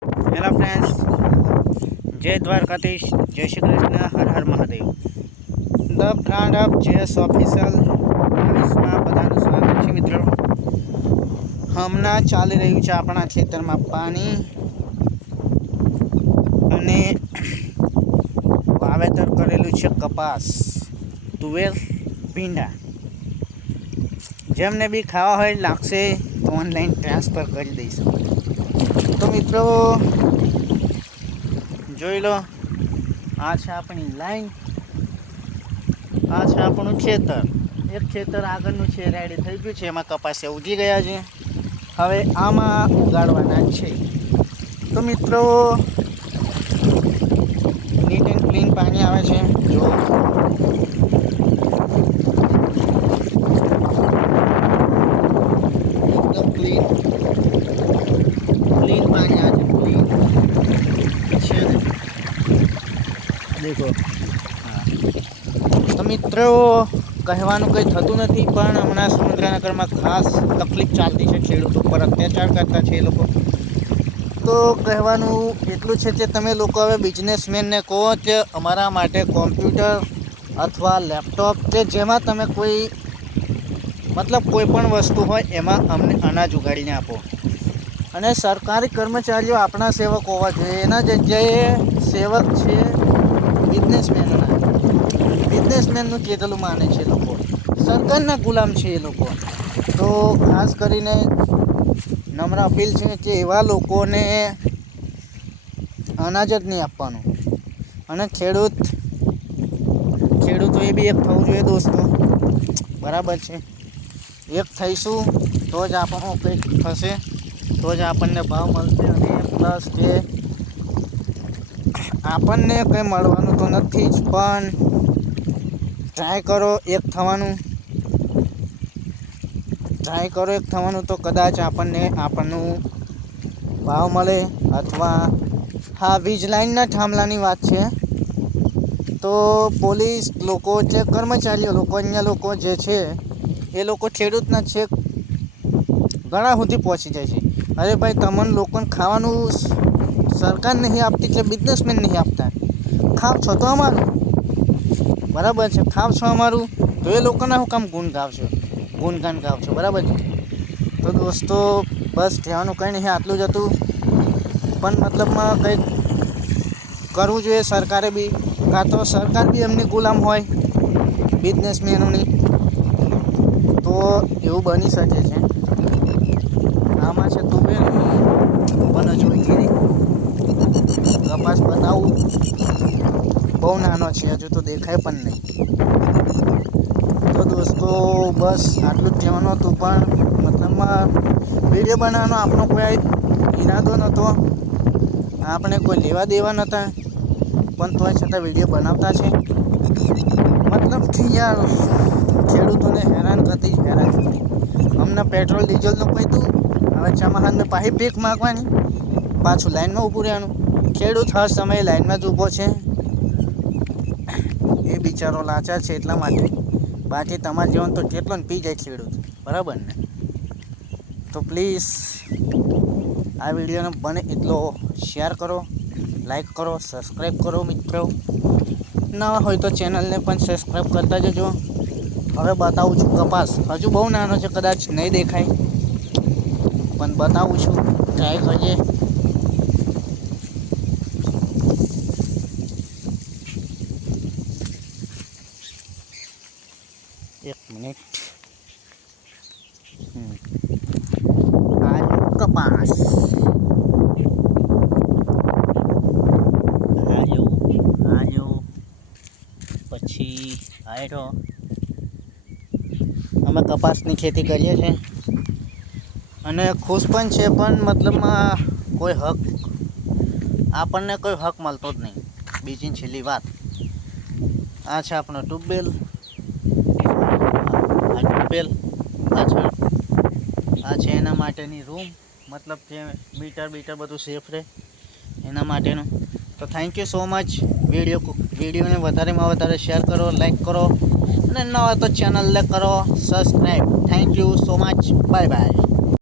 Hello friends, જય દ્વારકાધીશ, જય શ્રી કૃષ્ણ, હર હર Mahadev. The brand of JS official ન્યૂઝમાં બધાનું સ્વાગત છે મિત્રો. હમણાં ચાલી રહ્યું છે આપણા ખેતરમાં પાણી અને વાવેતર કરેલું છે કપાસ, તુવેર, ભીંડા. જેમને બી ખાવા હોય લાગશે તો ઓનલાઈન ટ્રાન્સફર કરી દઈશું. તો મિત્રો જોઈ લો, આ છે આપણી લાઈન, આ છે આપણું ખેતર. એક ખેતર આગળનું છે રેડી થઈ ગયું છે, એમાં કપાસ ઉગી ગયા છે. હવે આમાં ઉગાડવાના છે. તો મિત્રો નીટ એન્ડ ક્લીન પાણી આવે છે. જો એકદમ ક્લીન પાણી આવે છે, ક્લીન છે ને? દેખો. હા, તો મિત્રો કહેવાનું કંઈ થતું નથી, પણ હમણાં સુરેન્દ્રનગરમાં ખાસ તકલીફ ચાલતી છે, ખેડૂતો પર અત્યાચાર કરતા છે એ લોકો. તો કહેવાનું એટલું છે કે તમે લોકો હવે બિઝનેસમેનને કહો કે અમારા માટે કોમ્પ્યુટર અથવા લેપટોપ કે જેમાં તમે કોઈ પણ વસ્તુ હોય એમાં અમને અનાજ ઉગાડીને આપો. અને સરકારી કર્મચારીઓ આપણા સેવક હોવા જોઈએ, એના જગ્યાએ સેવક છે બિઝનેસમેનનું કહેલું માને છે લોકો, સરકારના ગુલામ છે એ લોકો. તો ખાસ કરીને નમ્ર અપીલ છે કે એવા લોકોને અનાજ જ નહીં આપવાનું. અને ખેડૂતોએ બી એક થવું જોઈએ દોસ્તો, બરાબર છે? એક થઈશું તો જ આપણું કંઈક થશે, તો જ આપણને ભાવ મળશે. અને પ્લસ કે આપણને કંઈ મળવાનું તો નથી જ, પણ ટ્રાય કરો એક થવાનું. તો કદાચ આપણનું ભાવ મળે. અથવા હા, વીજ લાઈનના થાંભલાની વાત છે. તો પોલીસ લોકો જે કર્મચારીઓ લોકો, અન્ય લોકો જે છે એ લોકો ખેડૂતના છેક ઘણા સુધી પહોંચી જાય છે. અરે ભાઈ, તમને લોકોને ખાવાનું સરકાર નહીં આપતી કે બિઝનેસમેન નહીં આપતા, ખાવ છો તો અમારું, બરાબર છે? ખાવ છો અમારું તો એ લોકોના હું કામ ગુણગાન ગાવ છો, બરાબર છે? તો દોસ્તો બસ કહેવાનું કંઈ નહીં, આટલું જ હતું. પણ મતલબમાં કંઈક કરવું જોઈએ સરકારે બી, કાં તો સરકાર બી એમની ગુલામ હોય બિઝનેસમેનોની, તો એવું બની શકે છે. આમાં છે તુવેર, પણ જોઈતી કપાસ બતાવું બહુ નાનો છે, હજુ તો દેખાય પણ નહીં. તો દોસ્તો બસ આટલું જ કહેવાનું હતું. પણ મતલબમાં વિડીયો બનાવવાનો આપણો કોઈ ઈરાદો નહોતો, આપણે કોઈ લેવા દેવા નહોતા, પણ તોય છતાં વિડીયો બનાવતા છે. મતલબ કે યાર, ખેડૂતોને હેરાન કરતી. હમણાં પેટ્રોલ ડીઝલનું પૈતું, હવે ચમાહાનને પાછી ભીખ માગવાની, પાછું લાઈનમાં ઊભું રહેવાનું. ખેડૂત હર સમયે લાઈનમાં જ ઊભો છે, એ બિચારો લાચાર છે એટલા માટે. બાકી તમારે જેવાનું તો કેટલો ને પી જાય ખેડૂત, બરાબર ને? તો પ્લીઝ આ વિડીયોને બને એટલો શેર કરો, લાઈક કરો, સબસ્ક્રાઈબ કરો મિત્રો. નવા હોય તો ચેનલને પણ સબસ્ક્રાઈબ કરતા જજો. હવે બતાવું છું કપાસ, હજુ બહુ નાનો છે, કદાચ નહીં દેખાય, પણ બતાવું છું. ટ્રાય કરીએ. એક મિનિટ. કપાસ આયો, પછી આયરો. અમે કપાસની ખેતી કરીએ છીએ અને ખુશ પણ છે, પણ મતલબમાં આપણને કોઈ હક મળતો જ નહીં. બીજી છેલ્લી વાત, આ છે આપણો ટ્યુબવેલ. આ છે એના માટેની રૂમ, મતલબ કે મીટર બધું સેફ રહે એના માટેનું. તો થેન્ક યુ સો મચ. વિડીયોને વધારેમાં વધારે શેર કરો, લાઈક કરો, અને ન હોય તો ચેનલને કરો subscribe. Thank you so much. Bye bye.